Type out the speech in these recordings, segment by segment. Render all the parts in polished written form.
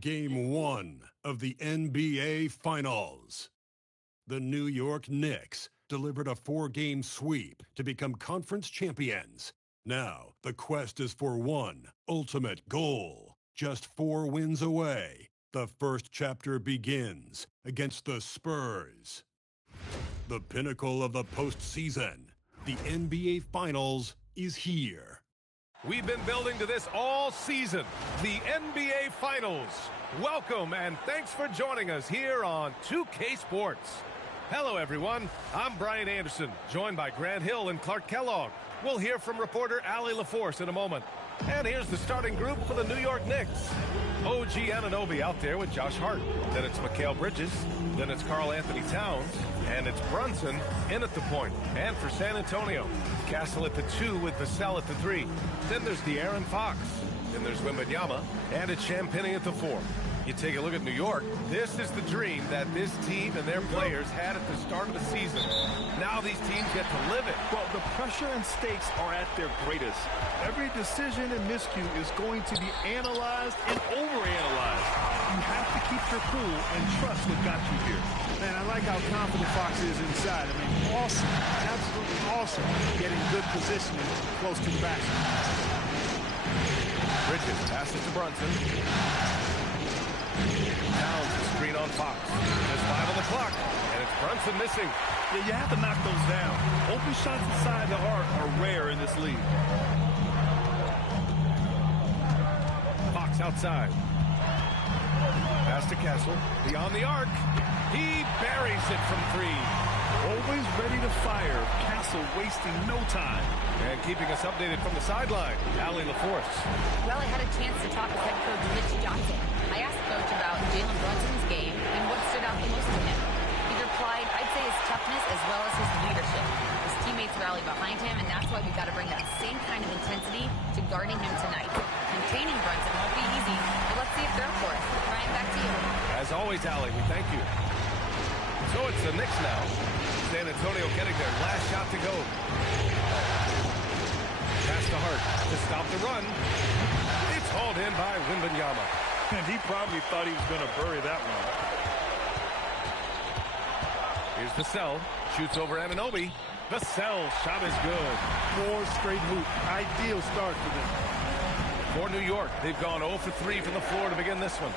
Game 1 of the NBA Finals. The New York Knicks delivered a 4-game sweep to become conference champions. Now, the quest is for one ultimate goal. Just 4 wins away. The first chapter begins against the Spurs. The pinnacle of the postseason, the NBA Finals, is here. We've been building to this all season, the NBA Finals. Welcome and thanks for joining us here on 2K Sports. Hello everyone, I'm Brian Anderson, joined by Grant Hill and Clark Kellogg. We'll hear from reporter Allie LaForce in a moment. And here's the starting group for the New York Knicks. OG Anunoby out there with Josh Hart. Then it's Mikal Bridges. Then it's Karl Anthony Towns. And it's Brunson in at the point. And for San Antonio, Castle at the 2 with Vassell at the 3. Then there's De'Aaron Fox. Then there's Wembanyama. And it's Champagnie at the 4. You take a look at New York. This is the dream that this team and their players had at the start of the season. Now these teams get to live it. Well, the pressure and stakes are at their greatest. Every decision and miscue is going to be analyzed and overanalyzed. You have to keep your cool and trust what got you here. Man, I like how confident Fox is inside. I mean, awesome, absolutely awesome, getting good positioning close to the basket. Bridges passes to Brunson. Towns is screen on Fox. There's 5 on the clock, and it's Brunson missing. Yeah, you have to knock those down. Open shots inside the arc are rare in this league. Fox outside. Pass to Castle. Beyond the arc. He buries it from 3. Always ready to fire. Castle wasting no time. And keeping us updated from the sideline, Allie LaForce. Well, I had a chance to talk with head coach Mitch Johnson. I asked Coach about Jalen Brunson's game and what stood out the most to him. He replied, I'd say his toughness as well as his leadership. His teammates rally behind him, and that's why we've got to bring that same kind of intensity to guarding him tonight. Containing Brunson won't be easy, but let's see if they're up for it. Ryan, back to you. As always, Allie, we thank you. So it's the Knicks now. San Antonio getting their last shot to go. Pass to Hart to stop the run. It's hauled in by Wembanyama. And he probably thought he was going to bury that one. Here's Vassell. Shoots over Anunoby. Vassell's shot is good. 4 straight hoop. Ideal start for them. For New York, they've gone 0 for 3 from the floor to begin this one.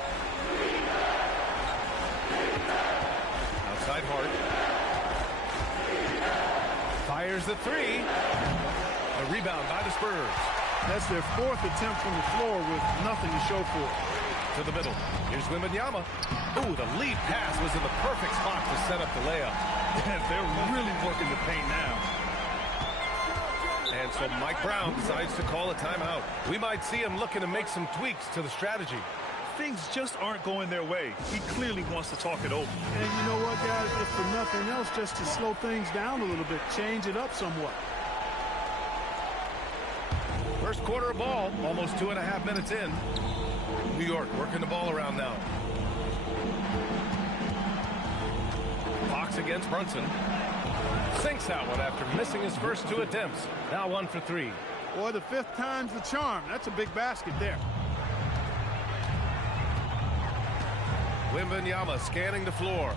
Outside Hart. Fires the 3. A rebound by the Spurs. That's their 4th attempt from the floor with nothing to show for it. To the middle. Here's Wembanyama. Ooh, the lead pass was in the perfect spot to set up the layup. They're really working the paint now. And so Mike Brown decides to call a timeout. We might see him looking to make some tweaks to the strategy. Things just aren't going their way. He clearly wants to talk it over. And you know what, guys? If for nothing else, just to slow things down a little bit, change it up somewhat. First quarter of ball, almost 2.5 minutes in. New York working the ball around now. Fox against Brunson. Sinks that one after missing his first 2 attempts. Now 1 for 3. Boy, the 5th time's the charm. That's a big basket there. Wembanyama scanning the floor.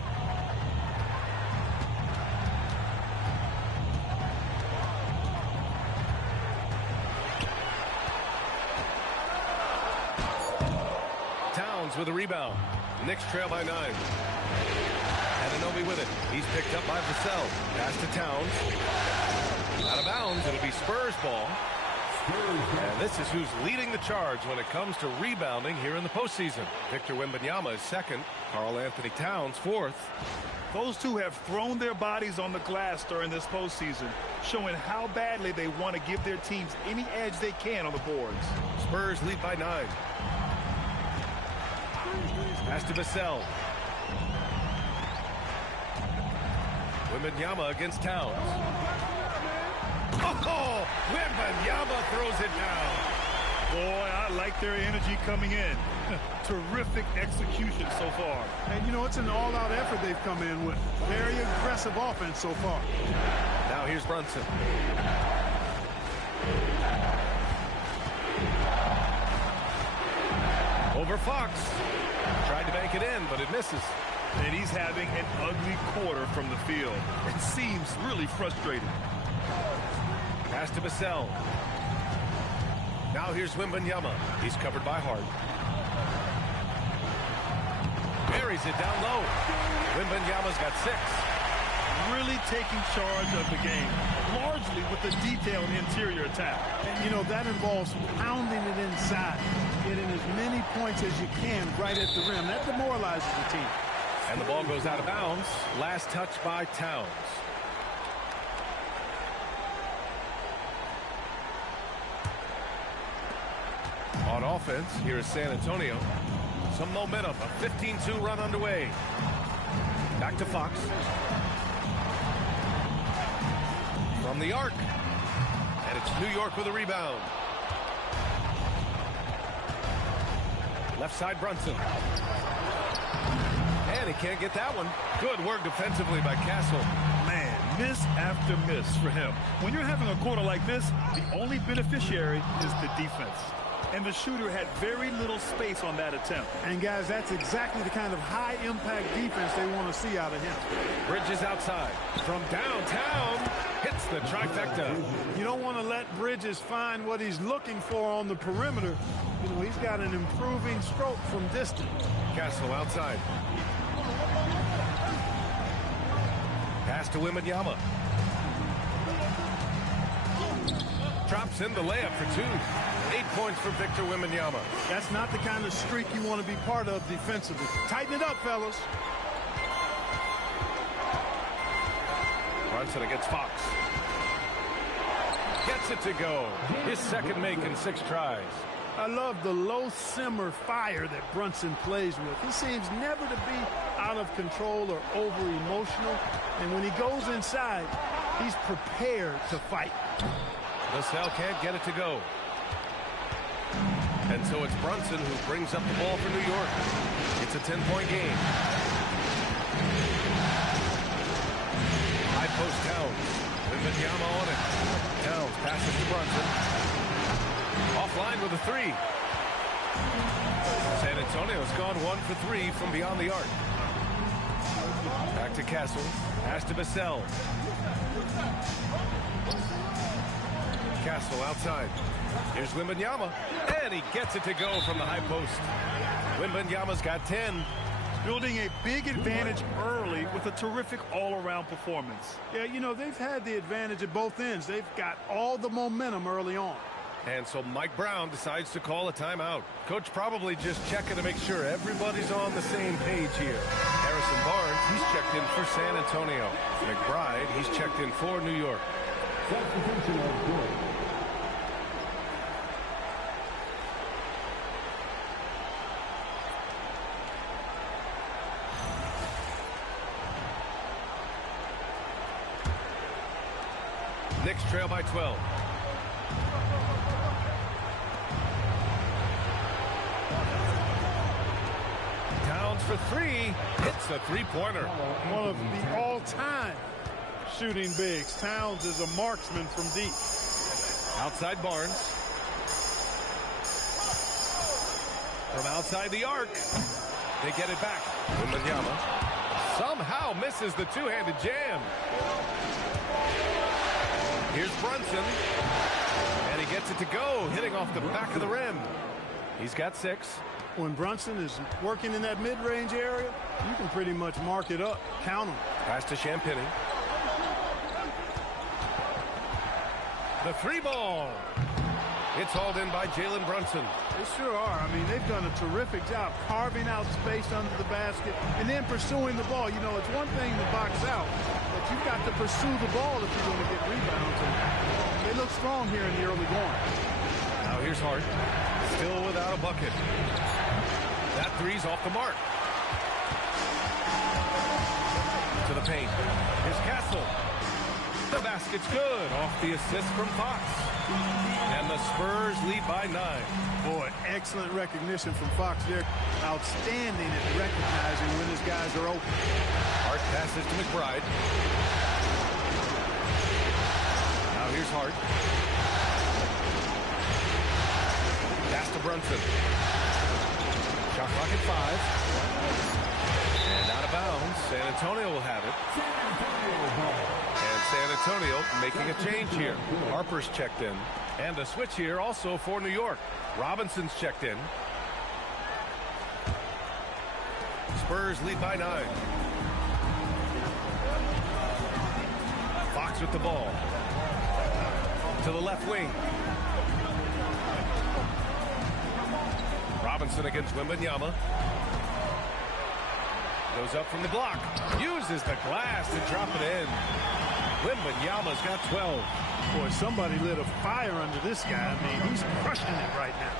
Towns with a rebound. Knicks trail by 9. Anunoby with it. He's picked up by Vassell. Pass to Towns. Out of bounds. It'll be Spurs ball. And this is who's leading the charge when it comes to rebounding here in the postseason. Victor Wembanyama is 2nd. Karl Anthony Towns 4th. Those two have thrown their bodies on the glass during this postseason, showing how badly they want to give their teams any edge they can on the boards. Spurs lead by 9. Pass to Vassell. Wembanyama against Towns. Oh, Wembanyama throws it down. Boy, I like their energy coming in. Terrific execution so far. And, you know, it's an all-out effort they've come in with. Very aggressive offense so far. Now here's Brunson. over Fox. Tried to bank it in, but it misses. And he's having an ugly quarter from the field. It seems really frustrating. Pass to Vassell. Now here's Wembanyama. He's covered by Hart. Buries it down low. Wembanyama's got 6. Really taking charge of the game, largely with a detailed interior attack. And, you know, that involves pounding it inside, getting as many points as you can right at the rim. That demoralizes the team. And the ball goes out of bounds. Last touch by Towns. On offense, here is San Antonio. Some momentum, a 15-2 run underway. Back to Fox. From the arc. And it's New York with a rebound. Left side Brunson. And he can't get that one. Good work defensively by Castle. Man, miss after miss for him. When you're having a quarter like this, the only beneficiary is the defense. And the shooter had very little space on that attempt. And, guys, that's exactly the kind of high-impact defense they want to see out of him. Bridges outside. From downtown, hits the trifecta. You don't want to let Bridges find what he's looking for on the perimeter. You know, he's got an improving stroke from distance. Castle outside. Pass to Wembanyama. Drops in the layup for 2. 8 points for Victor Wembanyama. That's not the kind of streak you want to be part of defensively. Tighten it up, fellas. Brunson against Fox. Gets it to go. His second make in 6 tries. I love the low simmer fire that Brunson plays with. He seems never to be out of control or over emotional. And when he goes inside, he's prepared to fight. Vassell can't get it to go. And so it's Brunson who brings up the ball for New York. It's a 10-point game. High post Towns. Wembanyama on it. Towns passes to Brunson. Offline with a 3. San Antonio's gone 1 for 3 from beyond the arc. Back to Castle. Pass to Vassell. Castle outside. Here's Wembanyama. And he gets it to go from the high post. Wembanyama's got 10. Building a big advantage early with a terrific all-around performance. Yeah, you know, they've had the advantage at both ends. They've got all the momentum early on. And so Mike Brown decides to call a timeout. Coach probably just checking to make sure everybody's on the same page here. Harrison Barnes, he's checked in for San Antonio. McBride, he's checked in for New York. Knicks trail by 12. Towns for 3. Hits a 3-pointer. One of the all-time shooting bigs. Towns is a marksman from deep. Outside Barnes. From outside the arc. They get it back. Wembanyama somehow misses the two-handed jam. Here's Brunson. And he gets it to go, hitting off the back of the rim. He's got 6. When Brunson is working in that mid-range area, you can pretty much mark it up. Count him. Pass to Champagny. The 3-ball. It's hauled in by Jalen Brunson. They sure are. I mean, they've done a terrific job carving out space under the basket and then pursuing the ball. You know, it's one thing to box out, but you've got to pursue the ball if you're going to get rebounds. And they look strong here in the early going. Now here's Hart. Still without a bucket. That 3's off the mark. To the paint. Here's Castle. The basket's good. Off the assist from Fox. And the Spurs lead by 9. Boy, excellent recognition from Fox there. Outstanding at recognizing when his guys are open. Hart passes to McBride. Now here's Hart. Pass to Brunson. Shot clock at 5. And out of bounds. San Antonio will have it. And San Antonio making a change here. Harper's checked in. And a switch here also for New York. Robinson's checked in. Spurs lead by 9. Fox with the ball. To the left wing. Robinson against Wembanyama. Goes up from the block. Uses the glass to drop it in. Wembanyama's got 12. Boy, somebody lit a fire under this guy. I mean, he's crushing it right now.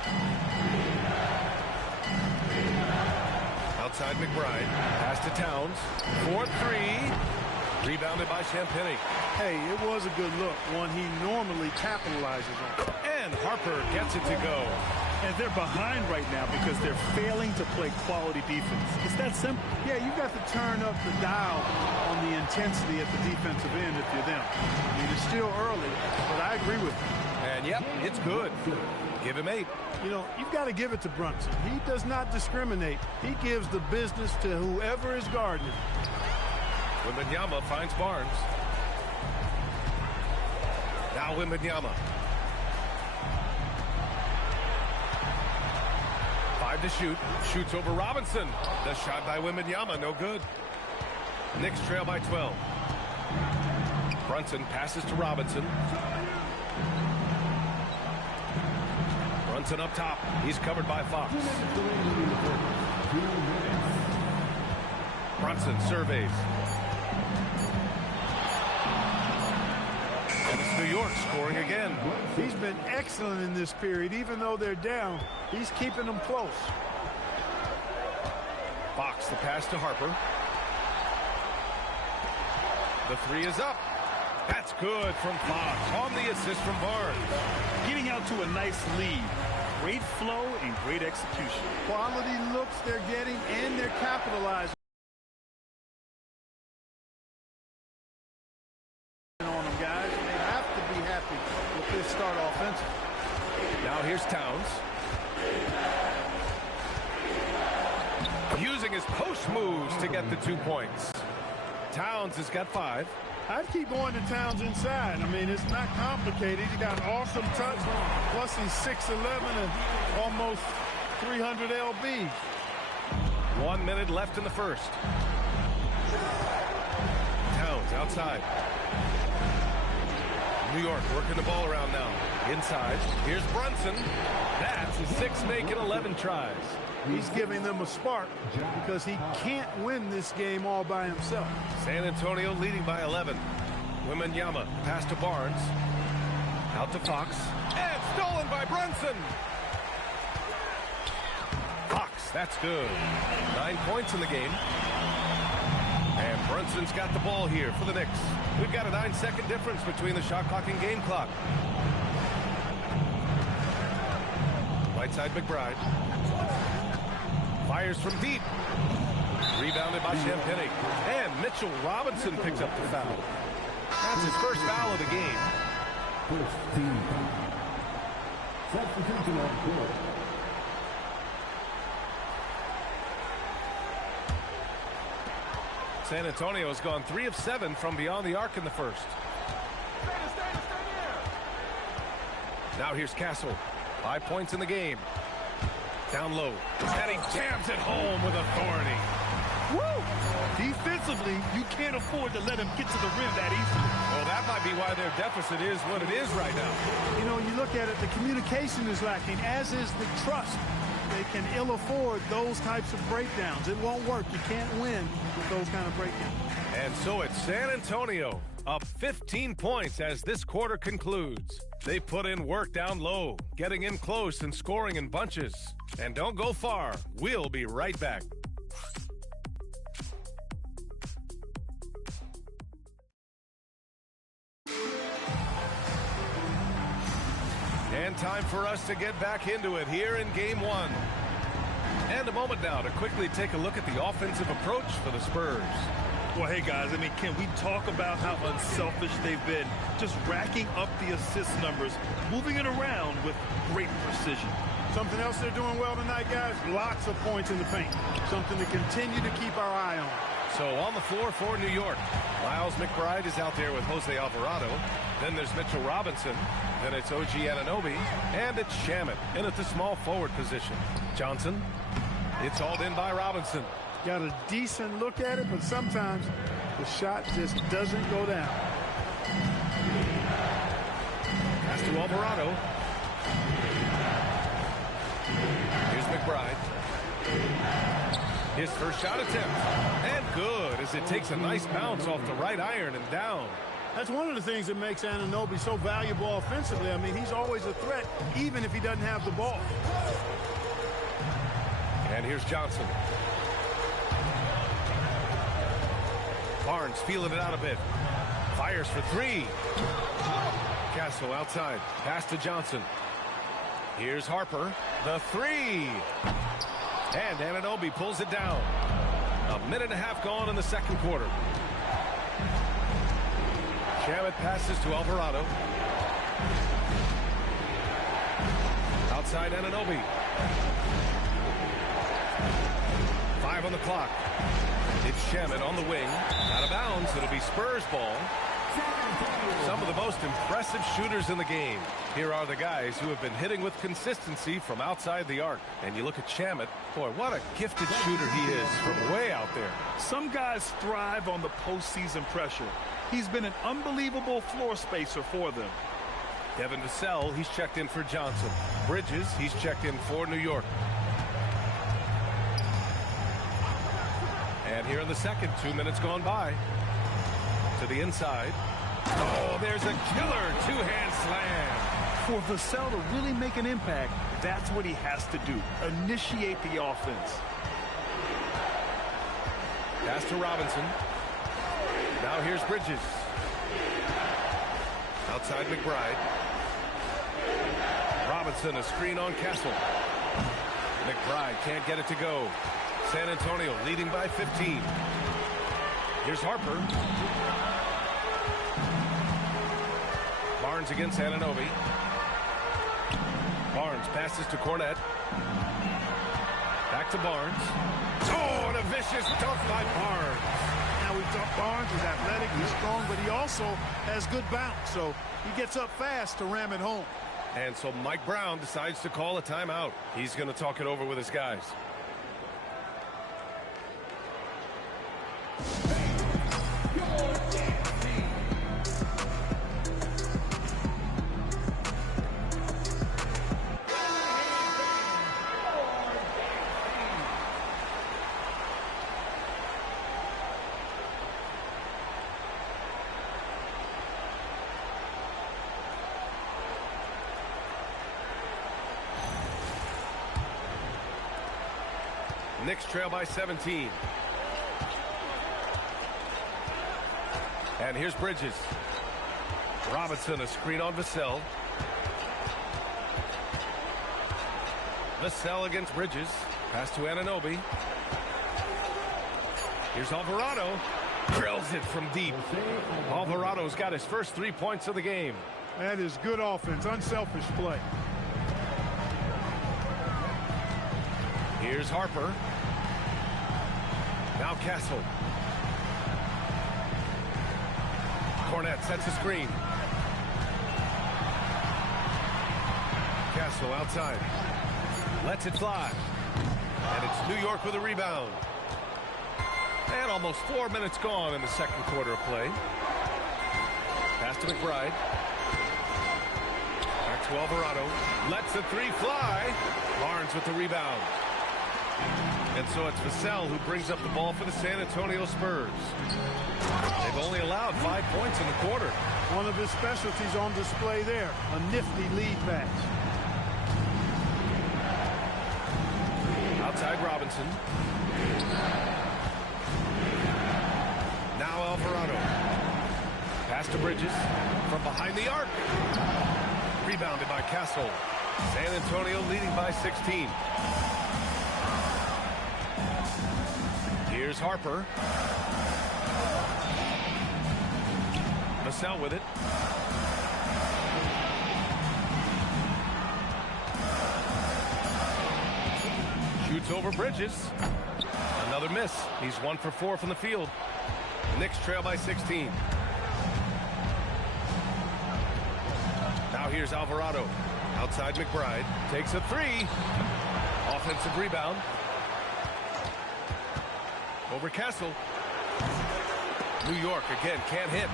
Outside McBride. Pass to Towns. 4-3. Rebounded by Champagny. Hey, it was a good look, one he normally capitalizes on. And Harper gets it to go. And they're behind right now because they're failing to play quality defense. It's that simple. Yeah, you got to turn up the dial on the intensity at the defensive end if you're them. I mean, it's still early, but I agree with you. And yep, it's good. Give him 8. You know, you've got to give it to Brunson. He does not discriminate. He gives the business to whoever is guarding him. Wembanyama finds Barnes. Now Wembanyama. 5 to shoot. Shoots over Robinson. The shot by Wembanyama, no good. Knicks trail by 12. Brunson passes to Robinson. Brunson up top. He's covered by Fox. Brunson surveys. And it's New York scoring again. He's been excellent in this period. Even though they're down, he's keeping them close. Fox, the pass to Harper. The 3 is up. That's good from Fox on the assist from Barnes. Getting out to a nice lead. Great flow and great execution. Quality looks they're getting, and they're capitalizing on them, guys. They have to be happy with this start offensive. Now here's Towns. Using his post moves to get the 2 points. Towns has got 5. I'd keep going to Towns inside. I mean, it's not complicated. He got an awesome touch. Plus, he's 6'11" and almost 300 lb. 1 minute left in the first. Towns outside. New York working the ball around now. Inside. Here's Brunson. That's his 6th make in 11 tries. He's giving them a spark because he can't win this game all by himself. San Antonio leading by 11. Wembanyama pass to Barnes. Out to Fox. And stolen by Brunson. Fox, that's good. 9 points in the game. And Brunson's got the ball here for the Knicks. We've got a 9-second difference between the shot clock and game clock. Right side McBride. Fires from deep. Rebounded by Champagny. And Mitchell Robinson picks up the foul. That's his first foul of the game. First team foul. Substitution on the court. San Antonio has gone 3 of 7 from beyond the arc in the first. Now here's Castle. 5 points in the game. Down low. And he jams it home with authority. Woo! Defensively, you can't afford to let him get to the rim that easily. Well, that might be why their deficit is what it is right now. You know, you look at it, the communication is lacking, as is the trust. They can ill afford those types of breakdowns. It won't work. You can't win with those kind of breakdowns. And so it's San Antonio up 15 points as this quarter concludes. They put in work down low, getting in close and scoring in bunches. And don't go far. We'll be right back. And time for us to get back into it here in Game 1. And a moment now to quickly take a look at the offensive approach for the Spurs. Well, hey, guys, I mean, can we talk about how unselfish they've been? Just racking up the assist numbers, moving it around with great precision. Something else they're doing well tonight, guys, lots of points in the paint. Something to continue to keep our eye on. So on the floor for New York, Miles McBride is out there with Jose Alvarado. Then there's Mitchell Robinson. Then it's OG Anunoby. And it's Shamet in at the small forward position. Johnson. It's hauled in by Robinson. Got a decent look at it, but sometimes the shot just doesn't go down. Pass to Alvarado. Here's McBride. His first shot attempt. And good as it takes a nice bounce off the right iron and down. That's one of the things that makes Anunoby so valuable offensively. I mean, he's always a threat, even if he doesn't have the ball. And here's Johnson. Barnes feeling it out a bit. Fires for three. Castle outside. Pass to Johnson. Here's Harper. The three. And Anunoby pulls it down. A minute and a half gone in the second quarter. Shamet passes to Alvarado. Outside Anunoby. 5 on the clock. It's Shamet on the wing. Out of bounds. It'll be Spurs ball. Some of the most impressive shooters in the game. Here are the guys who have been hitting with consistency from outside the arc. And you look at Shamet. Boy, what a gifted shooter he is from way out there. Some guys thrive on the postseason pressure. He's been an unbelievable floor spacer for them. Devin Vassell, he's checked in for Johnson. Bridges, he's checked in for New York. And here in the second, 2 minutes gone by. To the inside. Oh, there's a killer two-hand slam. For Vassell to really make an impact, that's what he has to do. Initiate the offense. Pass to Robinson. Now here's Bridges. Outside McBride. Robinson, a screen on Castle. McBride can't get it to go. San Antonio leading by 15. Here's Harper. Barnes against Anunoby. Barnes passes to Cornette. Back to Barnes. Oh, and a vicious dunk by Barnes. Now we thought Barnes is athletic, he's strong, but he also has good bounce, so he gets up fast to ram it home. And so Mike Brown decides to call a timeout. He's going to talk it over with his guys. Knicks trail by 17. And here's Bridges. Robinson, a screen on Vassell. Vassell against Bridges. Pass to Anunoby. Here's Alvarado. Drills it from deep. Alvarado's got his first 3 points of the game. That is good offense, unselfish play. Here's Harper. Now Castle. Cornette sets a screen. Castle outside. Lets it fly. And it's New York with a rebound. And almost 4 minutes gone in the second quarter of play. Pass to McBride. Back to Alvarado. Lets the three fly. Barnes with the rebound. And so it's Vassell who brings up the ball for the San Antonio Spurs. They've only allowed 5 points in the quarter. One of his specialties on display there. A nifty lead pass. Outside Robinson. Now Alvarado. Pass to Bridges. From behind the arc. Rebounded by Castle. San Antonio leading by 16. Here's Harper. Vassell with it. Shoots over Bridges. Another miss. He's 1 for 4 from the field. Knicks trail by 16. Now here's Alvarado. Outside McBride. Takes a 3. Offensive rebound. Over Castle. New York again can't hit.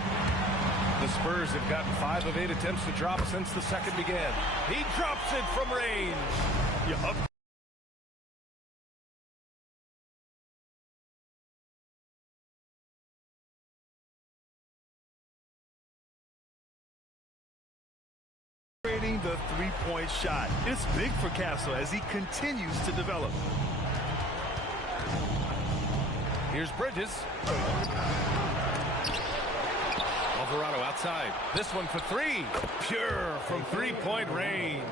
The Spurs have gotten 5 of 8 attempts to drop since the second began. He drops it from range. Yup. The three-point shot. It's big for Castle as he continues to develop. Here's Bridges. Alvarado outside. This one for 3. Pure from three-point range.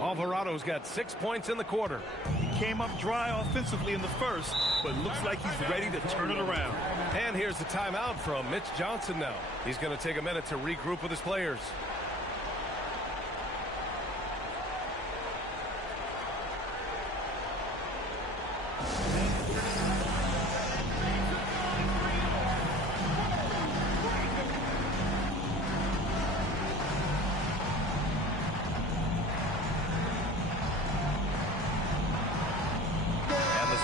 Alvarado's got 6 points in the quarter. He came up dry offensively in the first, but looks like he's ready to turn it around. And here's the timeout from Mitch Johnson now. He's going to take a minute to regroup with his players.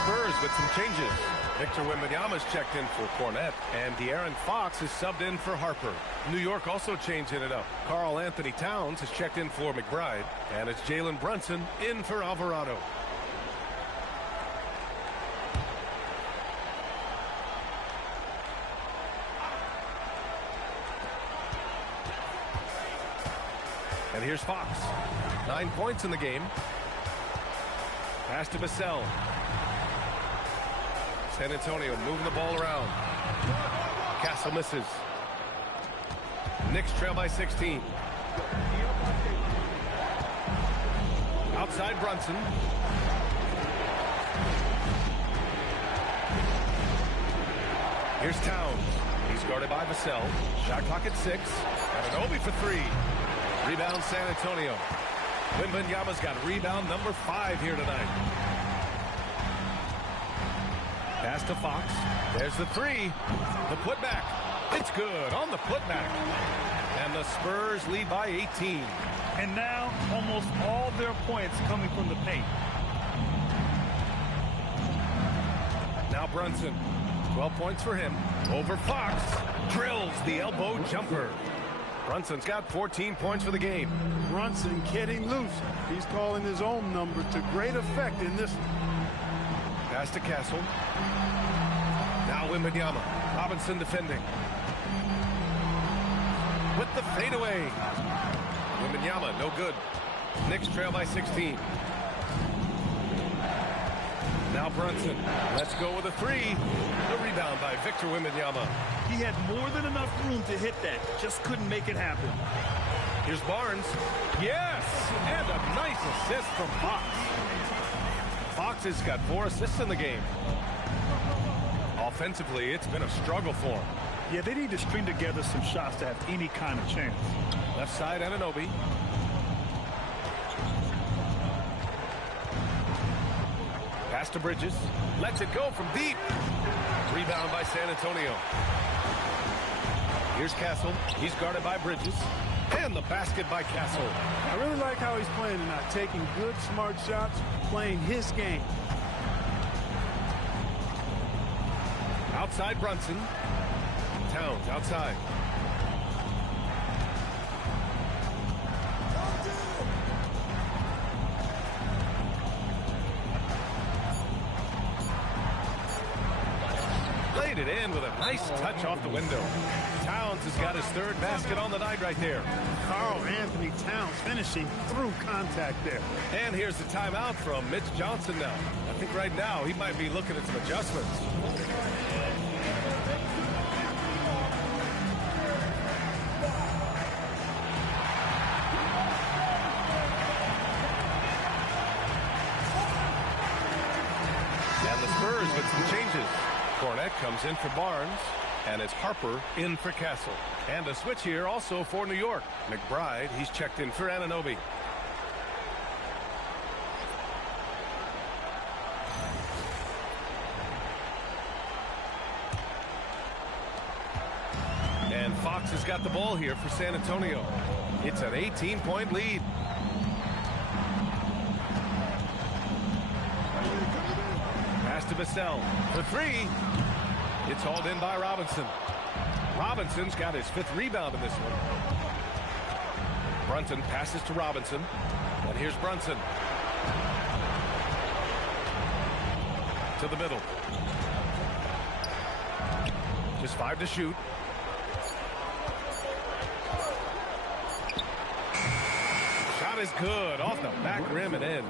Spurs with some changes. Victor Wembanyama's checked in for Cornette, and De'Aaron Fox is subbed in for Harper. New York also changing it up. Karl Anthony Towns is checked in for McBride, and it's Jalen Brunson in for Alvarado. And here's Fox. 9 points in the game. Pass to Vassell. San Antonio moving the ball around. Castle misses. Knicks trail by 16. Outside Brunson. Here's Towns. He's guarded by Vassell. Shot clock at 6. Anunoby for 3. Rebound San Antonio. Wembanyama's got rebound number 5 here tonight. Pass to Fox. There's the 3. The putback. It's good on the putback. And the Spurs lead by 18. And now almost all their points coming from the paint. Now Brunson. 12 points for him. Over Fox. Drills the elbow jumper. Brunson's got 14 points for the game. Brunson getting loose. He's calling his own number to great effect in this one. Pass to Castle. Now Wembanyama. Robinson defending. With the fadeaway. Wembanyama, no good. Knicks trail by 16. Now Brunson. Let's go with a 3. The rebound by Victor Wembanyama. He had more than enough room to hit that. Just couldn't make it happen. Here's Barnes. Yes! And a nice assist from Fox. Fox has got 4 assists in the game. Offensively, it's been a struggle for him. Yeah, they need to string together some shots to have any kind of chance. Left side, Anunoby. Pass to Bridges. Lets it go from deep. Rebound by San Antonio. Here's Castle. He's guarded by Bridges. And the basket by Castle. I really like how he's playing tonight, taking good, smart shots, playing his game. Outside Brunson. Towns outside. Laid it in with a nice touch off the window. Towns has got his 3rd basket on the night right there. Karl Anthony Towns finishing through contact there. And here's the timeout from Mitch Johnson now. I think right now he might be looking at some adjustments. And the Spurs with some changes. Cornette comes in for Barnes, and it's Harper in for Castle. And a switch here also for New York. McBride, he's checked in for Anunoby. Fox has got the ball here for San Antonio. It's an 18-point lead. Pass to Vassell for three. It's hauled in by Robinson. Robinson's got his 5th rebound in this one. Brunson passes to Robinson. And here's Brunson. To the middle. Just 5 to shoot. Shot is good. Off the back rim and in.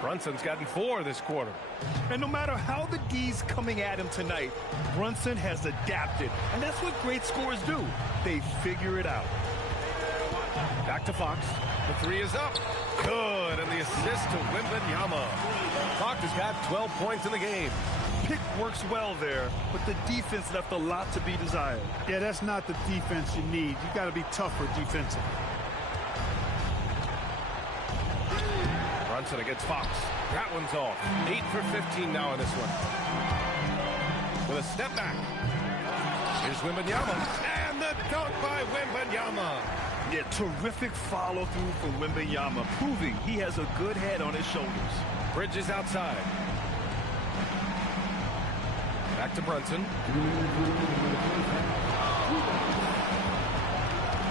Brunson's gotten 4 this quarter. And no matter how the D's coming at him tonight, Brunson has adapted. And that's what great scorers do. They figure it out. Back to Fox. The 3 is up. Good. And the assist to Wembanyama. Fox has got 12 points in the game. Pick works well there, but the defense left a lot to be desired. Yeah, that's not the defense you need. You got to be tougher defensively. Brunson against Fox. That one's off. 8 for 15 now in this one. With a step back. Here's Wembanyama. And the dunk by Wembanyama. Yeah, terrific follow-through for Wembanyama, proving he has a good head on his shoulders. Bridges outside. Back to Brunson.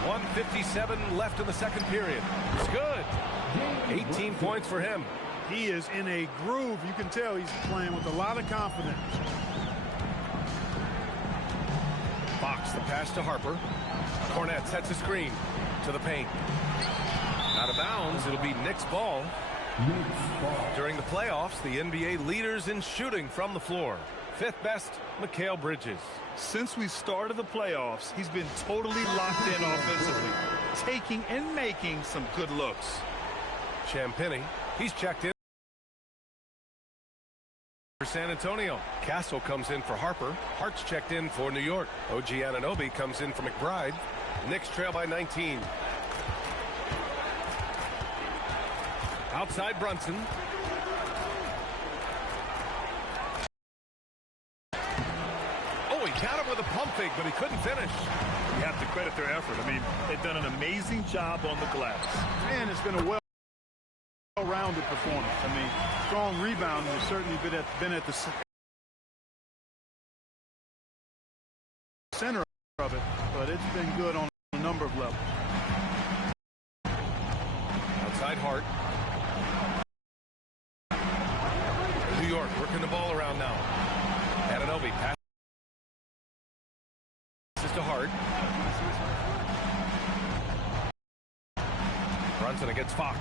1:57 left in the second period. It's good. 18 points for him. He is in a groove. You can tell he's playing with a lot of confidence. Fox, the pass to Harper. Cornette sets a screen to the paint. Out of bounds. It'll be Knicks ball. During the playoffs, the NBA leaders in shooting from the floor. 5th best, Mikal Bridges. Since we started the playoffs, he's been totally locked in offensively, taking and making some good looks. Champagny, he's checked in for San Antonio. Castle comes in for Harper. Hart's checked in for New York. OG Anunoby comes in for McBride. Knicks trail by 19. Outside Brunson. Oh, he got him with a pump fake, but he couldn't finish. You have to credit their effort. I mean, they've done an amazing job on the glass. Man, it's been a well-rounded performance. I mean, strong rebound has certainly been at the center of it, but it's been good on a number of levels. Outside Hart. New York working the ball around now. Anunoby passes to Hart. Brunson against Fox.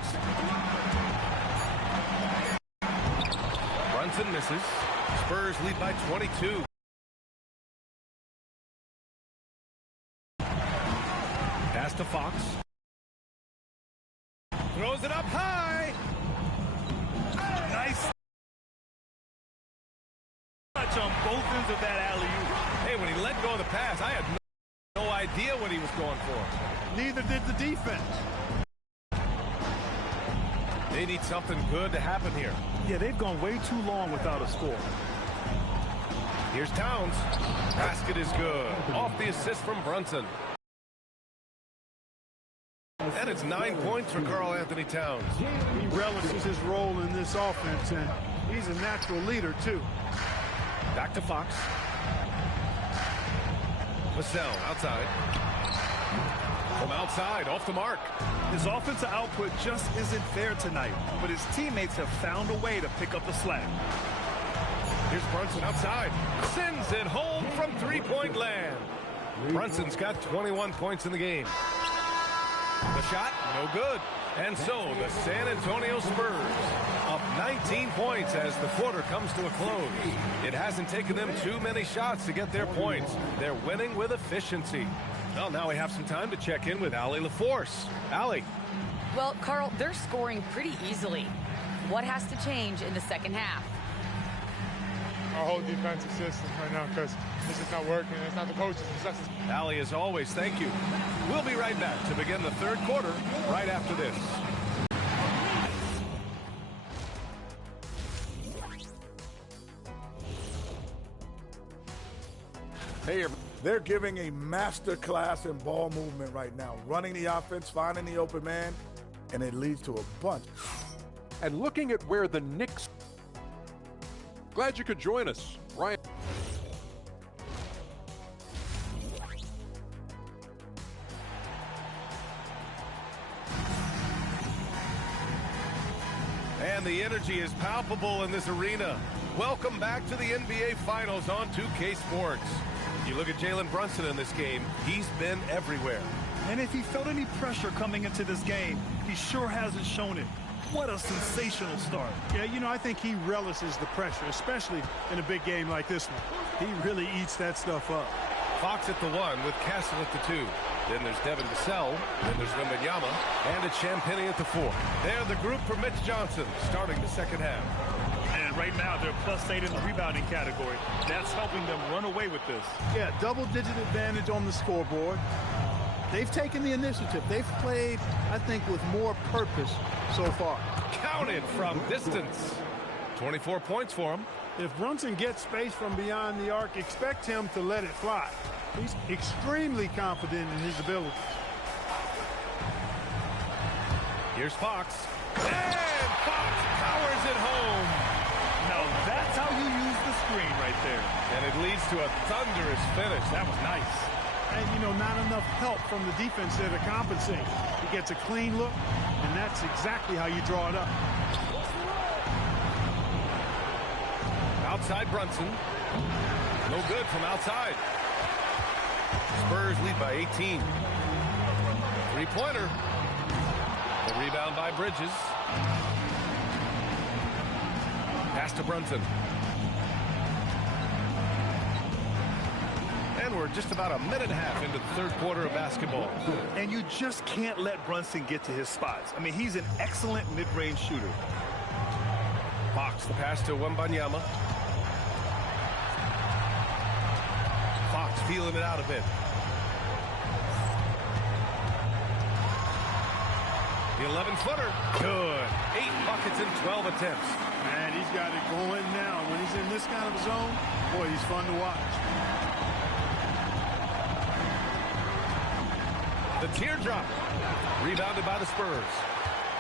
Brunson misses. Spurs lead by 22. Pass to Fox. Throws it up high. Nice touch on both ends of that alley-oop. Hey, when he let go of the pass, I had no idea what he was going for. Neither did the defense. They need something good to happen here. Yeah, they've gone way too long without a score. Here's Towns. Basket is good. Off the assist from Brunson. And it's 9 points for Karl Anthony Towns. He relishes his role in this offense, and he's a natural leader, too. Back to Fox. Vassell outside. From outside, off the mark. His offensive output just isn't there tonight, but his teammates have found a way to pick up the slack. Here's Brunson outside. Sends it home from three-point land. Brunson's got 21 points in the game. The shot, no good. And so the San Antonio Spurs up 19 points as the quarter comes to a close. It hasn't taken them too many shots to get their points. They're winning with efficiency. Well, now we have some time to check in with Allie LaForce. Allie. Well, Carl, they're scoring pretty easily. What has to change in the second half? Our whole defensive system right now, because this is not working. It's not the coaches. It's us. Allie, as always, thank you. We'll be right back to begin the third quarter right after this. Hey, everybody. They're giving a master class in ball movement right now, running the offense, finding the open man, and it leads to a bunch. And looking at where the Knicks... Glad you could join us, Ryan. And the energy is palpable in this arena. Welcome back to the NBA Finals on 2K Sports. You look at Jalen Brunson in this game, he's been everywhere. And if he felt any pressure coming into this game, he sure hasn't shown it. What a sensational start. Yeah, you know, I think he relishes the pressure, especially in a big game like this one. He really eats that stuff up. Fox at the 1 with Castle at the 2. Then there's Devin Vassell. Then there's Wembanyama. And it's Champagnie at the 4. They're the group for Mitch Johnson starting the second half. And right now they're +8 in the rebounding category. That's helping them run away with this. Yeah, double-digit advantage on the scoreboard. They've taken the initiative. They've played, I think, with more purpose so far. Counted from distance. 24 points for him. If Brunson gets space from beyond the arc, expect him to let it fly. He's extremely confident in his abilities. Here's Fox. And Fox powers it home. Now that's how you use the screen right there. And it leads to a thunderous finish. That was nice. And, you know, not enough help from the defense there to compensate. He gets a clean look, and that's exactly how you draw it up. Outside Brunson. No good from outside. Spurs lead by 18. Three-pointer. The rebound by Bridges. Pass to Brunson. And we're just about a minute and a half into the third quarter of basketball. And you just can't let Brunson get to his spots. I mean, he's an excellent mid-range shooter. Fox, the pass to Wembanyama. Fox feeling it out a bit. The 11-footer. Good. 8 buckets in 12 attempts. Man, he's got it going now. When he's in this kind of zone, boy, he's fun to watch. The teardrop. Rebounded by the Spurs.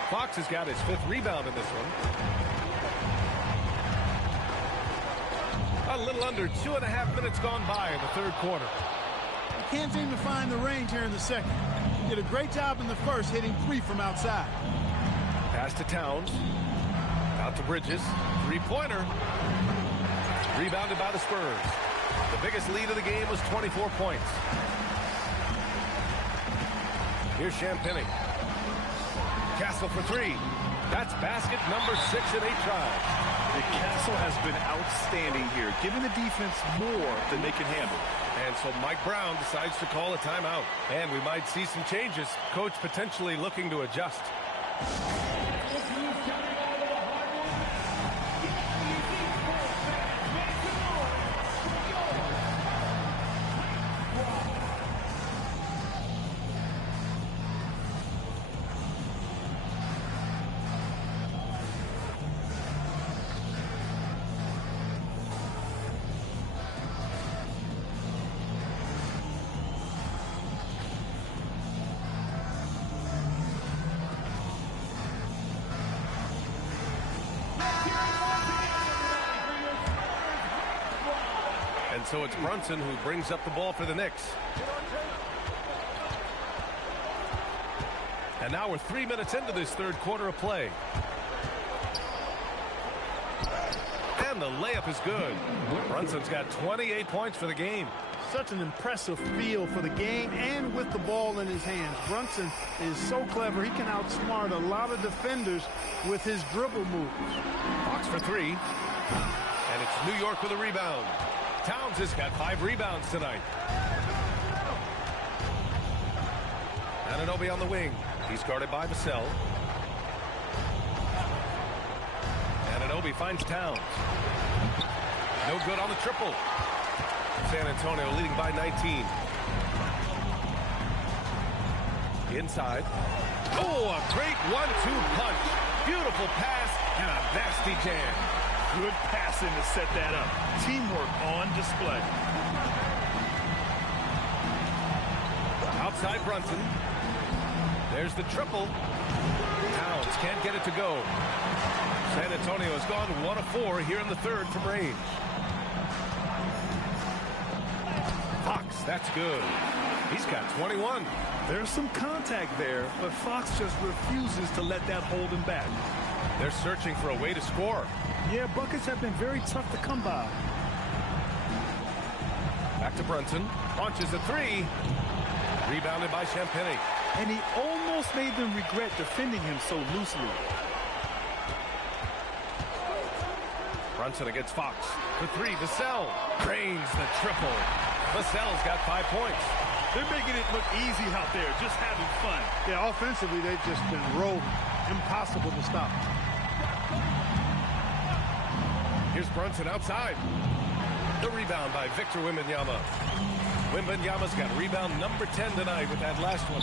Fox has got his 5th rebound in this one. A little under 2.5 minutes gone by in the third quarter. He can't seem to find the range here in the second. Did a great job in the first, hitting 3 from outside. Pass to Towns. Out to Bridges. Three-pointer. Rebounded by the Spurs. The biggest lead of the game was 24 points. Here's Champagnie. Castle for 3. That's basket number 6 in 8 tries. Castle has been outstanding here, giving the defense more than they can handle. And so Mike Brown decides to call a timeout. And we might see some changes. Coach potentially looking to adjust. And so it's Brunson who brings up the ball for the Knicks. And now we're 3 minutes into this third quarter of play. And the layup is good. Brunson's got 28 points for the game. Such an impressive feel for the game and with the ball in his hands. Brunson is so clever. He can outsmart a lot of defenders with his dribble moves. Fox for 3. And it's New York with a rebound. Towns has got 5 rebounds tonight. Anunoby on the wing. He's guarded by Vassell. Anunoby finds Towns. No good on the triple. San Antonio leading by 19. Inside. Oh, a great 1-2 punch. Beautiful pass and a nasty jam. Good passing to set that up. Teamwork on display. Outside Brunson. There's the triple. Towns can't get it to go. San Antonio has gone 1 of 4 here in the third from range. Fox, that's good. He's got 21. There's some contact there, but Fox just refuses to let that hold him back. They're searching for a way to score. Yeah, buckets have been very tough to come by. Back to Brunson. Launches a 3. Rebounded by Champagny. And he almost made them regret defending him so loosely. Brunson against Fox. For 3, Vassell. Drains the triple. Vassell's got 5 points. They're making it look easy out there, just having fun. Yeah, offensively, they've just been rolling. Impossible to stop. Here's Brunson outside. The rebound by Victor Wembanyama. Wembanyama's got rebound number 10 tonight with that last one.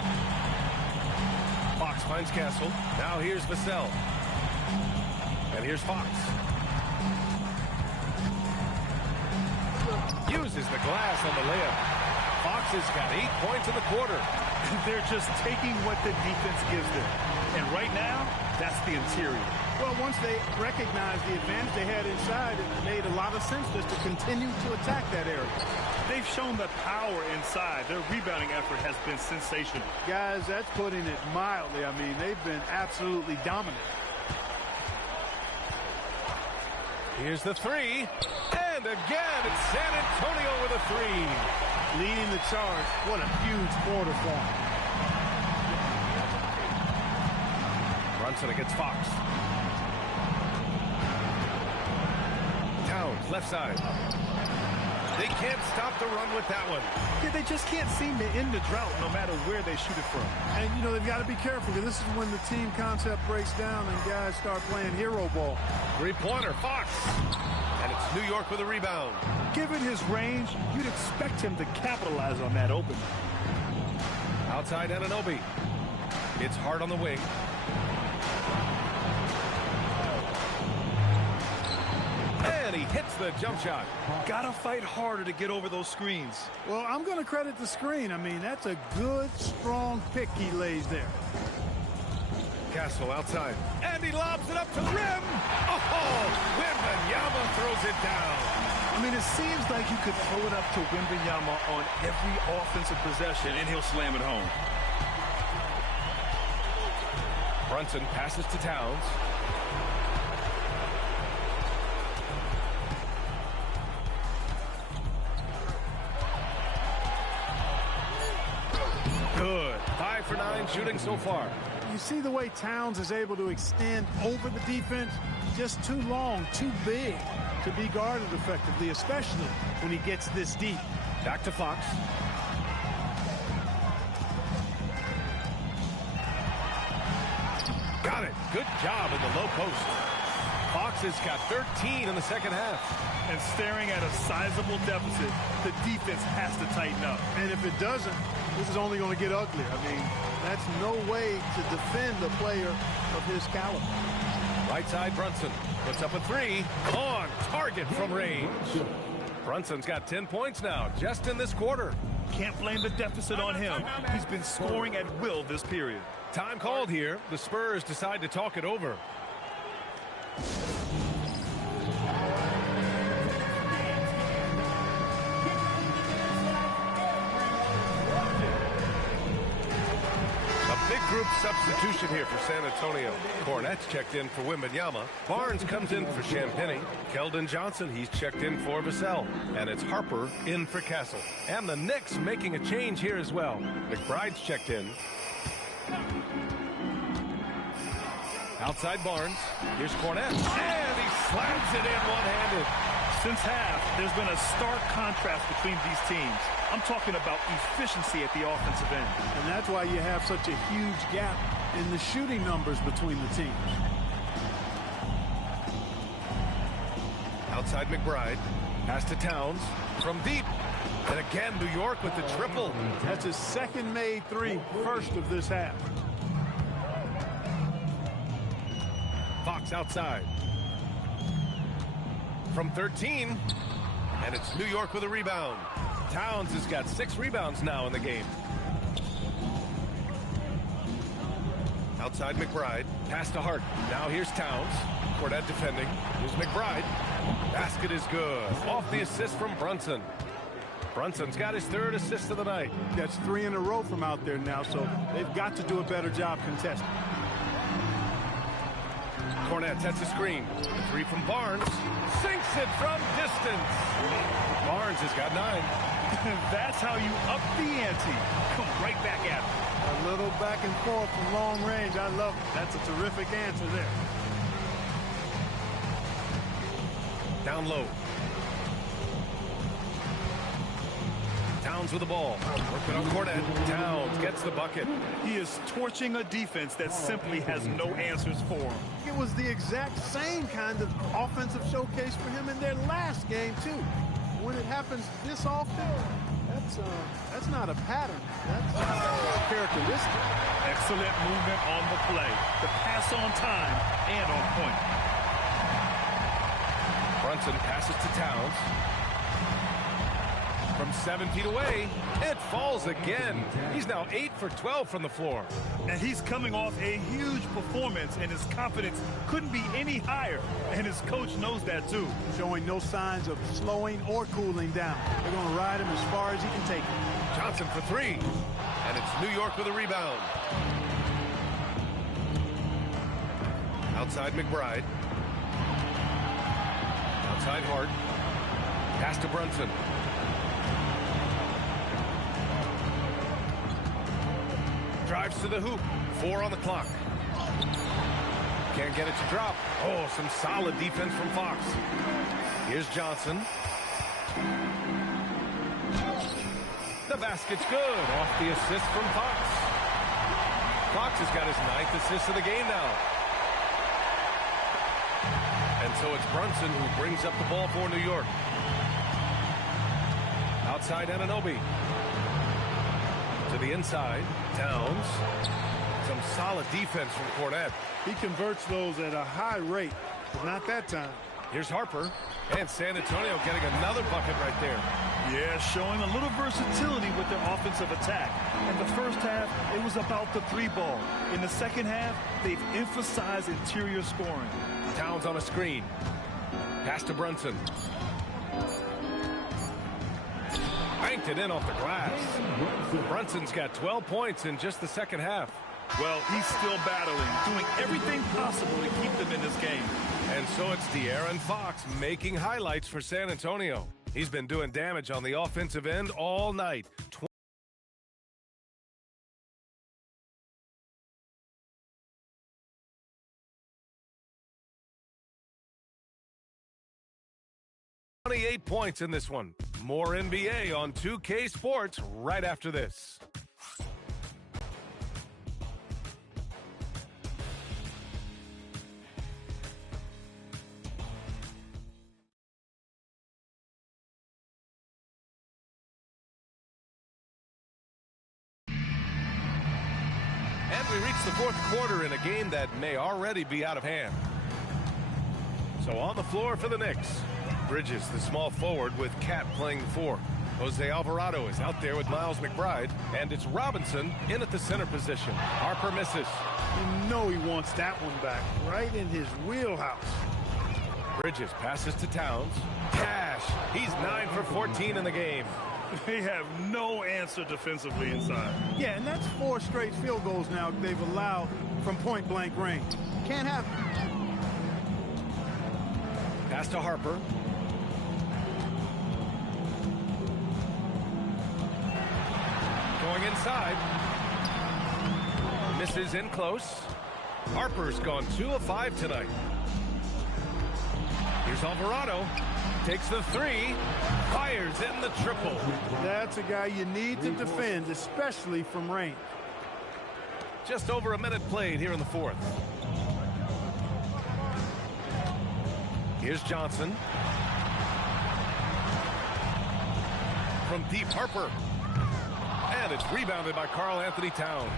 Fox finds Castle. Now here's Vassell. And here's Fox. Uses the glass on the layup. Fox has got 8 points in the quarter. They're just taking what the defense gives them. And right now, that's the interior. Well, once they recognized the advantage they had inside, it made a lot of sense just to continue to attack that area. They've shown the power inside. Their rebounding effort has been sensational. Guys, that's putting it mildly. I mean, they've been absolutely dominant. Here's the 3. And again, it's San Antonio with a 3. Leading the charge. What a huge quarter for him. Brunson against Fox. Towns, left side. They can't stop the run with that one. Yeah, they just can't seem to end the drought no matter where they shoot it from. And, you know, they've got to be careful because this is when the team concept breaks down and guys start playing hero ball. 3-pointer, Fox. And it's New York with a rebound. Given his range, you'd expect him to capitalize on that opening. Outside Anunoby. It's hard on the wing. And he hits the jump shot. Gotta fight harder to get over those screens. Well, I'm going to credit the screen. I mean, that's a good, strong pick he lays there. Castle outside. And he lobs it up to the rim. Oh, Wembanyama throws it down. I mean, it seems like you could throw it up to Wembanyama on every offensive possession, and he'll slam it home. Brunson passes to Towns. Good. 5 for 9 shooting so far. You see the way Towns is able to extend over the defense? Just too long, too big to be guarded effectively, especially when he gets this deep. Back to Fox. Got it. Good job in the low post. Fox has got 13 in the second half. And staring at a sizable deficit, the defense has to tighten up. And if it doesn't, this is only going to get uglier. I mean, that's no way to defend a player of his caliber. Right side, Brunson puts up a 3 on target from range. Brunson's got 10 points now just in this quarter. Can't blame the deficit on him. He's been scoring at will this period. Time called here. The Spurs decide to talk it over. Big group substitution here for San Antonio. Cornette's checked in for Wembanyama. Barnes comes in for Champagny. Keldon Johnson, he's checked in for Vassell. And it's Harper in for Castle. And the Knicks making a change here as well. McBride's checked in. Outside Barnes. Here's Cornette. And he slams it in one-handed. Since half, there's been a stark contrast between these teams. I'm talking about efficiency at the offensive end. And that's why you have such a huge gap in the shooting numbers between the teams. Outside McBride. Pass to Towns from deep. And again, New York with the triple. That's his second made 3, first of this half. Fox outside. From 13. And it's New York with a rebound. Towns has got 6 rebounds now in the game. Outside McBride. Pass to Hart. Now here's Towns. Cornette defending. Here's McBride. Basket is good. Off the assist from Brunson. Brunson's got his third assist of the night. That's 3 in a row from out there now, so they've got to do a better job contesting. Cornette sets a screen. The three from Barnes. Sinks it from distance. Barnes has got 9. That's how you up the ante. Come right back at him. A little back and forth from long range. I love it. That's a terrific answer there. Down low. Towns with the ball. Working on Cornette. Towns gets the bucket. He is torching a defense that simply has no answers for him. It was the exact same kind of offensive showcase for him in their last game, too. When it happens this often, that's not a pattern. That's a characteristic. Excellent movement on the play. The pass on time and on point. Brunson passes to Towns. From 7 feet away, it falls again. He's now 8 for 12 from the floor. And he's coming off a huge performance, and his confidence couldn't be any higher. And his coach knows that, too. Showing no signs of slowing or cooling down. They're going to ride him as far as he can take it. Johnson for 3. And it's New York with a rebound. Outside McBride. Outside Hart. Pass to Brunson. Drives to the hoop. 4 on the clock. Can't get it to drop. Oh, some solid defense from Fox. Here's Johnson. The basket's good. Off the assist from Fox. Fox has got his 9th assist of the game now. And so it's Brunson who brings up the ball for New York. Outside Anunoby. To the inside. Towns. Some solid defense from Cornette. He converts those at a high rate, but not that time. Here's Harper. And San Antonio getting another bucket right there. Yeah, showing a little versatility with their offensive attack. In the first half, it was about the 3 ball. In the second half, they've emphasized interior scoring. Towns on a screen. Pass to Brunson. Banked it in off the glass. Brunson's got 12 points in just the second half. Well, he's still battling, doing everything possible to keep them in this game. And so it's De'Aaron Fox making highlights for San Antonio. He's been doing damage on the offensive end all night. 28 points in this one. More NBA on 2K Sports right after this. And we reach the fourth quarter in a game that may already be out of hand. So on the floor for the Knicks. Bridges, the small forward, with Cat playing the 4. Jose Alvarado is out there with Miles McBride, and it's Robinson in at the center position. Harper misses. You know he wants that one back, right in his wheelhouse. Bridges passes to Towns. Cash, he's 9 for 14 in the game. They have no answer defensively inside. Yeah, and that's 4 straight field goals now they've allowed from point-blank range. Can't happen. Pass to Harper. Going inside. Misses in close. Harper's gone 2 of 5 tonight. Here's Alvarado. Takes the 3. Fires in the triple. That's a guy you need to defend, especially from range. Just over a minute played here in the fourth. Here's Johnson. From deep, Harper. And it's rebounded by Karl Anthony Towns.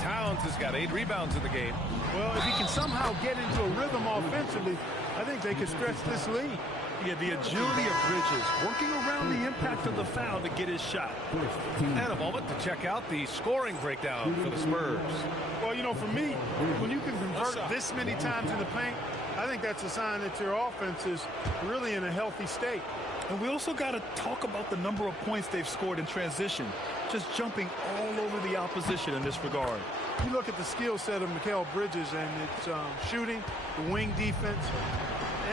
Towns has got 8 rebounds in the game. Well, if he can somehow get into a rhythm offensively, I think they could stretch this lead. Yeah, the agility of Bridges, working around the impact of the foul to get his shot. And a moment to check out the scoring breakdown for the Spurs. Well, you know, for me, when you can convert this many times in the paint, I think that's a sign that your offense is really in a healthy state. And we also got to talk about the number of points they've scored in transition, just jumping all over the opposition in this regard. You look at the skill set of Mikal Bridges, and it's shooting, the wing defense.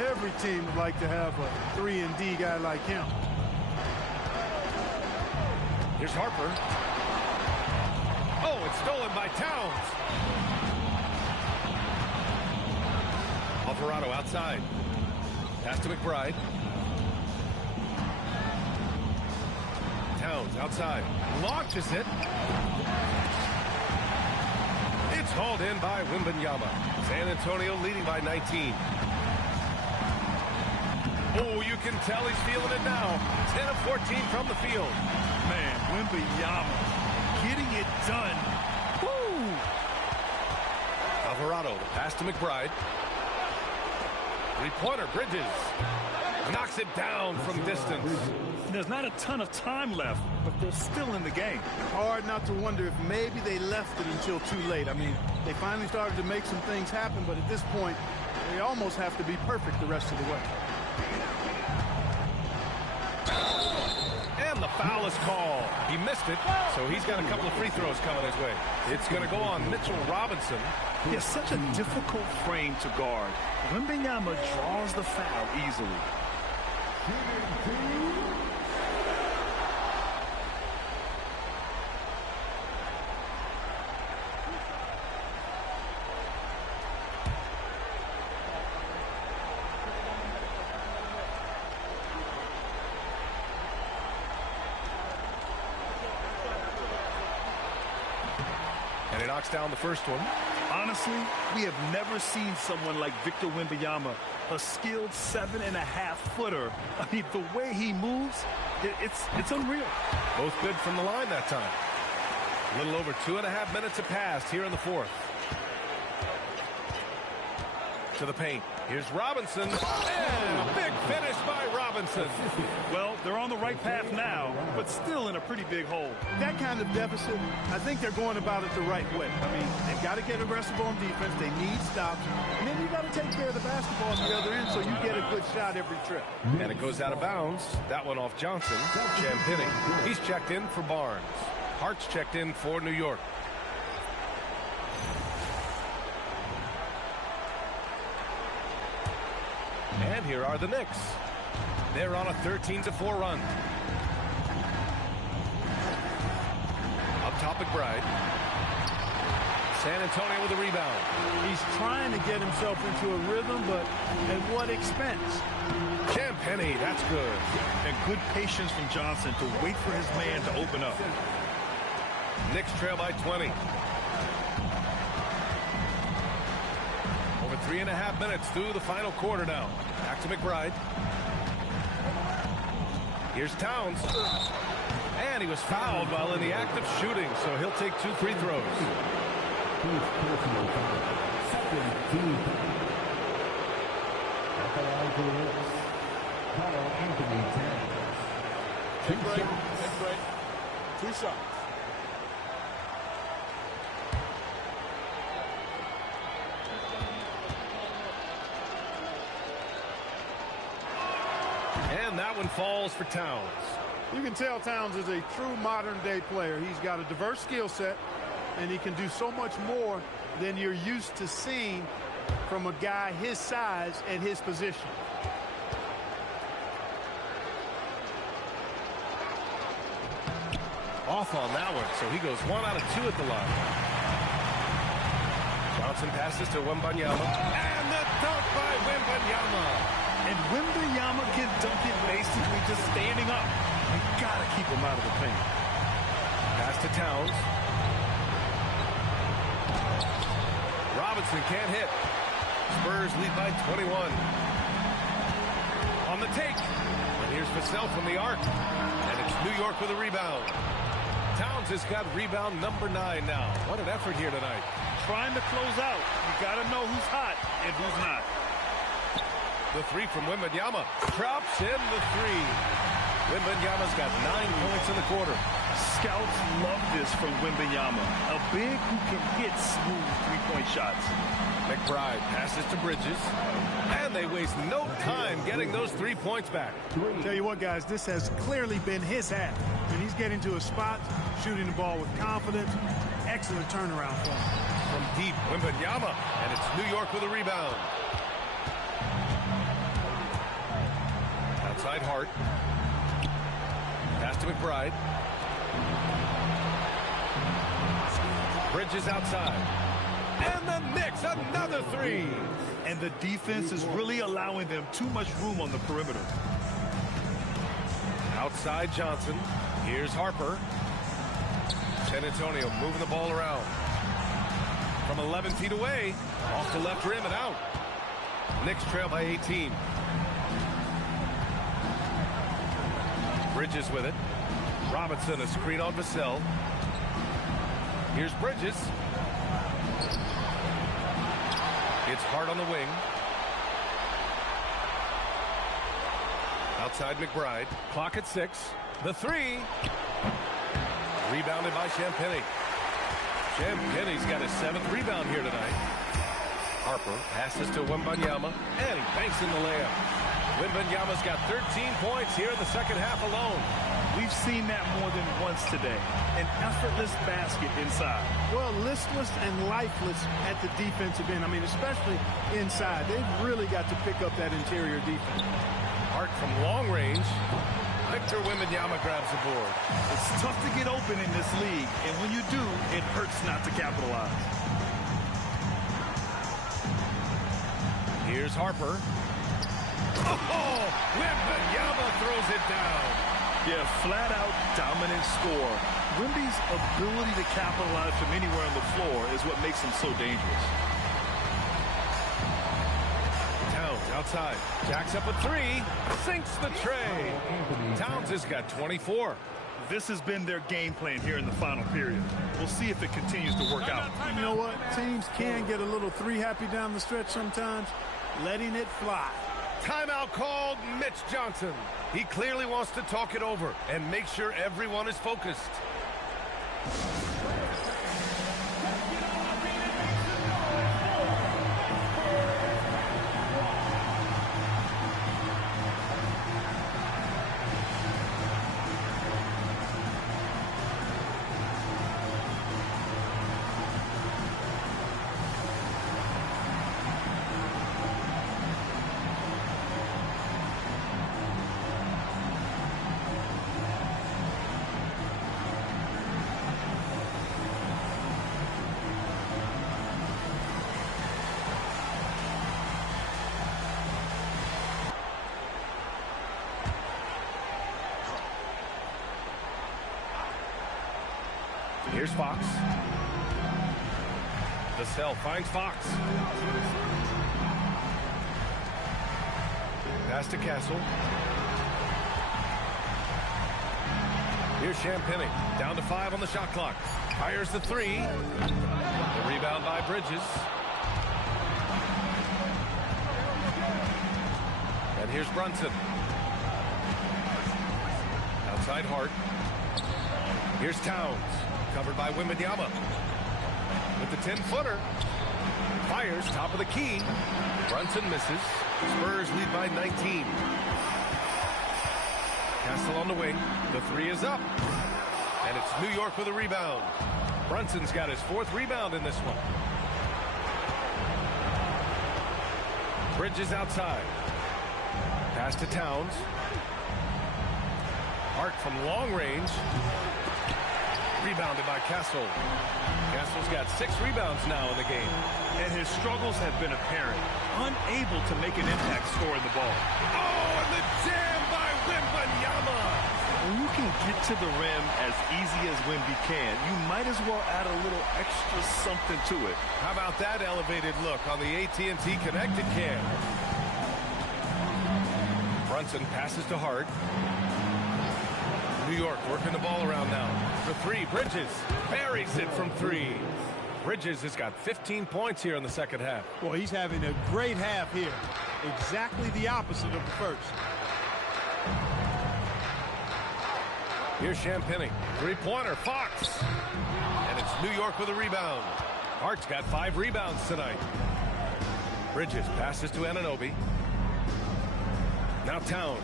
Every team would like to have a 3-and-D guy like him. Here's Harper. Oh, it's stolen by Towns. Alvarado outside. Pass to McBride. Towns outside. Launches it. It's hauled in by Wembanyama. San Antonio leading by 19. Oh, you can tell he's feeling it now. 10 of 14 from the field. Man, Wembanyama getting it done. Woo! Alvarado, the pass to McBride. Three-pointer, Bridges. Knocks it down from distance. There's not a ton of time left, but they're still in the game. Hard not to wonder if maybe they left it until too late. I mean, they finally started to make some things happen, but at this point, they almost have to be perfect the rest of the way. And the foul is called. He missed it, so he's got a couple of free throws coming his way. It's going to go on Mitchell Robinson. He has such a difficult frame to guard. Wembanyama draws the foul easily. And he knocks down the first one. Honestly, we have never seen someone like Victor Wembanyama, a skilled 7.5-footer. I mean, the way he moves, it's unreal. Both good from the line that time. A little over 2.5 minutes have passed here in the fourth. To the paint. Here's Robinson. And a big finish by Robinson. Well, they're on the right path now, but still in a pretty big hole. That kind of deficit, I think they're going about it the right way. I mean, they've got to get aggressive on defense. They need stops. And then you got to take care of the basketball on the other end so you get a good shot every trip. And it goes out of bounds. That one off Johnson. Champagny. He's checked in for Barnes. Hart's checked in for New York. And here are the Knicks. They're on a 13-4 run. Up top, McBride. San Antonio with a rebound. He's trying to get himself into a rhythm, but at what expense? Champagny, that's good. And good patience from Johnson to wait for his man to open up. Knicks trail by 20. Over 3.5 minutes through the final quarter now. Back to McBride. Here's Towns. And he was fouled while in the act of shooting, so he'll take 2 free throws. Big break. 2 shots. And that one falls for Towns. You can tell Towns is a true modern-day player. He's got a diverse skill set, and he can do so much more than you're used to seeing from a guy his size and his position. Off on that one, so he goes 1 out of 2 at the line. Johnson passes to Wembanyama. And the dunk by Wembanyama. And Wembanyama can dunk it basically just standing up. You gotta keep him out of the paint. Pass to Towns. Robinson can't hit. Spurs lead by 21. On the take. And here's Vassell from the arc. And it's New York with a rebound. Towns has got rebound number 9 now. What an effort here tonight. Trying to close out. You gotta know who's hot and who's not. The three from Wembanyama. Drops in the three. Wembanyama's got 9 points in the quarter. Scouts love this from Wembanyama. A big who can hit smooth three-point shots. McBride passes to Bridges. And they waste no time getting those 3 points back. Tell you what, guys, this has clearly been his half. When he's getting to a spot, shooting the ball with confidence, excellent turnaround for him. From deep, Wembanyama, and it's New York with a rebound. Outside Hart. Pass to McBride. Bridges outside. And the Knicks, another three. And the defense is really allowing them too much room on the perimeter. Outside Johnson. Here's Harper. San Antonio moving the ball around. From 11 feet away. Off the left rim and out. Knicks trail by 18. Bridges with it. Robinson, a screen on Vassell. Here's Bridges. It's Hart on the wing. Outside McBride. Clock at 6. The three. Rebounded by Champagnie. Champagnie's got his 7th rebound here tonight. Harper passes to Wembanyama, and he banks in the layup. Wembanyama's got 13 points here in the second half alone. We've seen that more than once today. An effortless basket inside. Well, listless and lifeless at the defensive end. I mean, especially inside. They've really got to pick up that interior defense. Hart from long range. Victor Wembanyama grabs the board. It's tough to get open in this league, and when you do, it hurts not to capitalize. Here's Harper. Oh, Wembanyama throws it down. Yeah, flat-out dominant score. Wemby's ability to capitalize from anywhere on the floor is what makes him so dangerous. Towns outside. Jacks up a three. Sinks the tray. Towns has got 24. This has been their game plan here in the final period. We'll see if it continues to work out. You know what? Teams can get a little three-happy down the stretch sometimes. Letting it fly. Timeout called. Mitch Johnson. He clearly wants to talk it over and make sure everyone is focused. Here's Fox. Vassell finds Fox. Pass to Castle. Here's Champagnie. Down to 5 on the shot clock. Fires the three. The rebound by Bridges. And here's Brunson. Outside Hart. Here's Towns. Covered by Wembanyama. With the 10-footer. Fires, top of the key. Brunson misses. Spurs lead by 19. Castle on the wing. The three is up. And it's New York with a rebound. Brunson's got his 4th rebound in this one. Bridges outside. Pass to Towns. Hart from long range. Rebounded by Castle. Castle's got 6 rebounds now in the game. And his struggles have been apparent. Unable to make an impact scoring the ball. Oh, and the jam by Wembanyama. When you can get to the rim as easy as Wemby can, you might as well add a little extra something to it. How about that elevated look on the AT&T connected cam? Brunson passes to Hart. New York working the ball around now. For three, Bridges buries it from 3. Bridges has got 15 points here in the second half. Well, he's having a great half here. Exactly the opposite of the first. Here's Champagny. Three-pointer, Fox. And it's New York with a rebound. Hart's got 5 rebounds tonight. Bridges passes to Anunoby. Now Towns.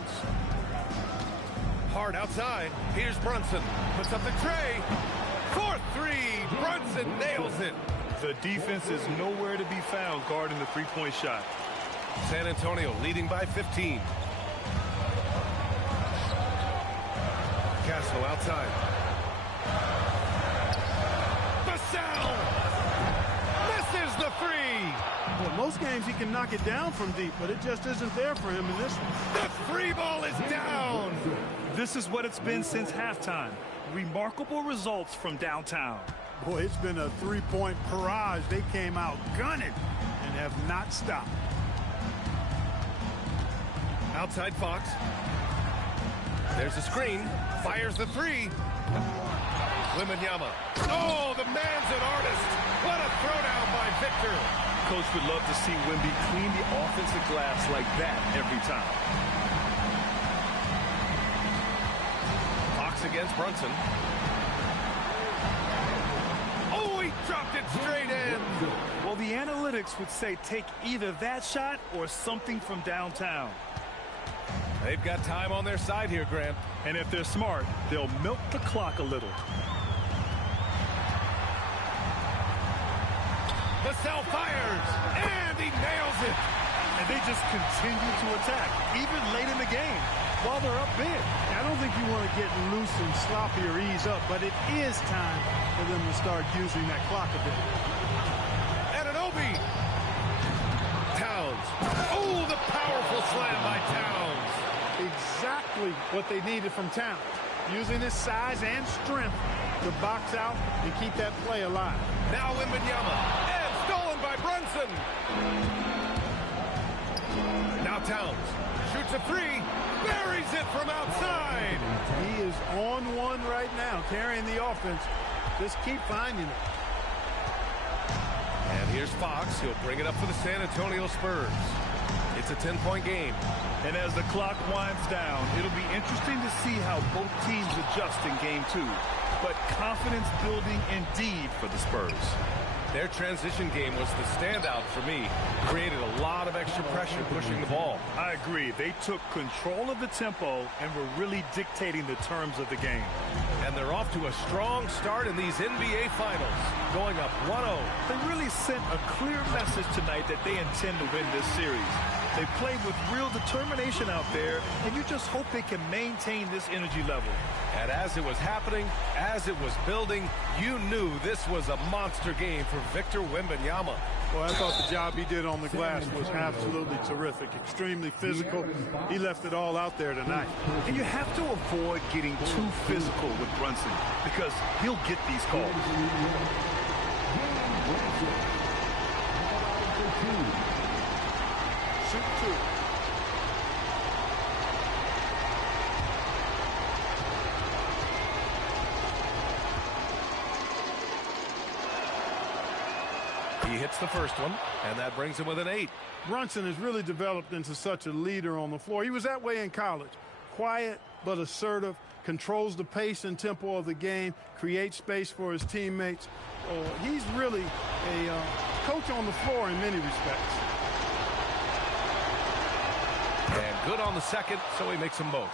Hart outside. Here's Brunson. Puts up the tray. 4-3. Brunson nails it. The defense is nowhere to be found guarding the three-point shot. San Antonio leading by 15. Castle outside. Vassell misses the three. Well, most games he can knock it down from deep, but it just isn't there for him in this one. The free ball is down. This is what it's been since halftime. Remarkable results from downtown. Boy, it's been a three-point barrage. They came out gunning and have not stopped. Outside Fox. There's a screen. Fires the three. Wembanyama. Oh, the man's an artist. What a throwdown by Victor. Coach would love to see Wemby clean the offensive glass like that every time. Fox against Brunson. Oh, he dropped it straight in. Well, the analytics would say take either that shot or something from downtown. They've got time on their side here, Grant. And if they're smart, they'll milk the clock a little. Vassell fires, and he nails it. And they just continue to attack, even late in the game, while they're up big. I don't think you want to get loose and sloppy or ease up, but it is time for them to start using that clock a bit. Anunoby. Towns. Oh, the powerful slam by Towns. Exactly what they needed from Towns. Using his size and strength to box out and keep that play alive. Now Wembanyama. And stolen by Brunson. Now Towns. Shoots a three. Buries it from outside. He is on one right now, carrying the offense. Just keep finding it. And here's Fox. He'll bring it up for the San Antonio Spurs. It's a 10-point game. And as the clock winds down, it'll be interesting to see how both teams adjust in game 2. But confidence building indeed for the Spurs. Their transition game was the standout for me. Created a lot of extra pressure pushing the ball. I agree. They took control of the tempo and were really dictating the terms of the game. And they're off to a strong start in these NBA Finals, going up 1-0. They really sent a clear message tonight that they intend to win this series. They played with real determination out there, and you just hope they can maintain this energy level. And as it was happening, as it was building, you knew this was a monster game for Victor Wembanyama. Well, I thought the job he did on the glass was absolutely terrific. Extremely physical. He left it all out there tonight. And you have to avoid getting too physical with Brunson because he'll get these calls. Shoot two. He hits the first one, and that brings him with an 8. Brunson has really developed into such a leader on the floor. He was that way in college. Quiet but assertive, controls the pace and tempo of the game, creates space for his teammates. He's really a coach on the floor in many respects. And good on the second, so he makes them both.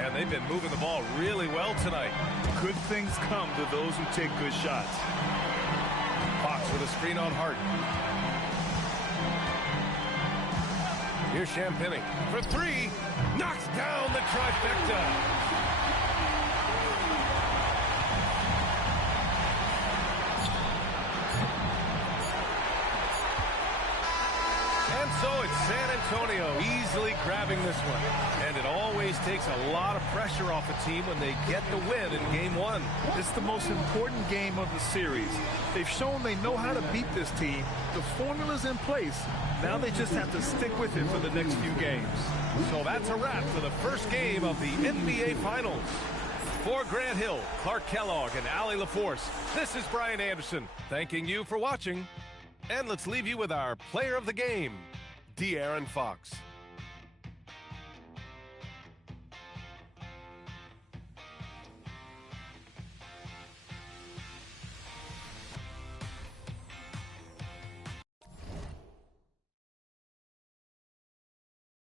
And they've been moving the ball really well tonight. Good things come to those who take good shots. Fox with a screen on Hart. Here's Champagny for three. Knocks down the trifecta. And so it's San Antonio easily grabbing this one. And it always takes a lot of pressure off a team when they get the win in game 1. It's the most important game of the series. They've shown they know how to beat this team. The formula's in place. Now they just have to stick with it for the next few games. So that's a wrap for the first game of the NBA Finals. For Grant Hill, Clark Kellogg, and Allie LaForce, this is Brian Anderson, thanking you for watching. And let's leave you with our player of the game, De'Aaron Fox.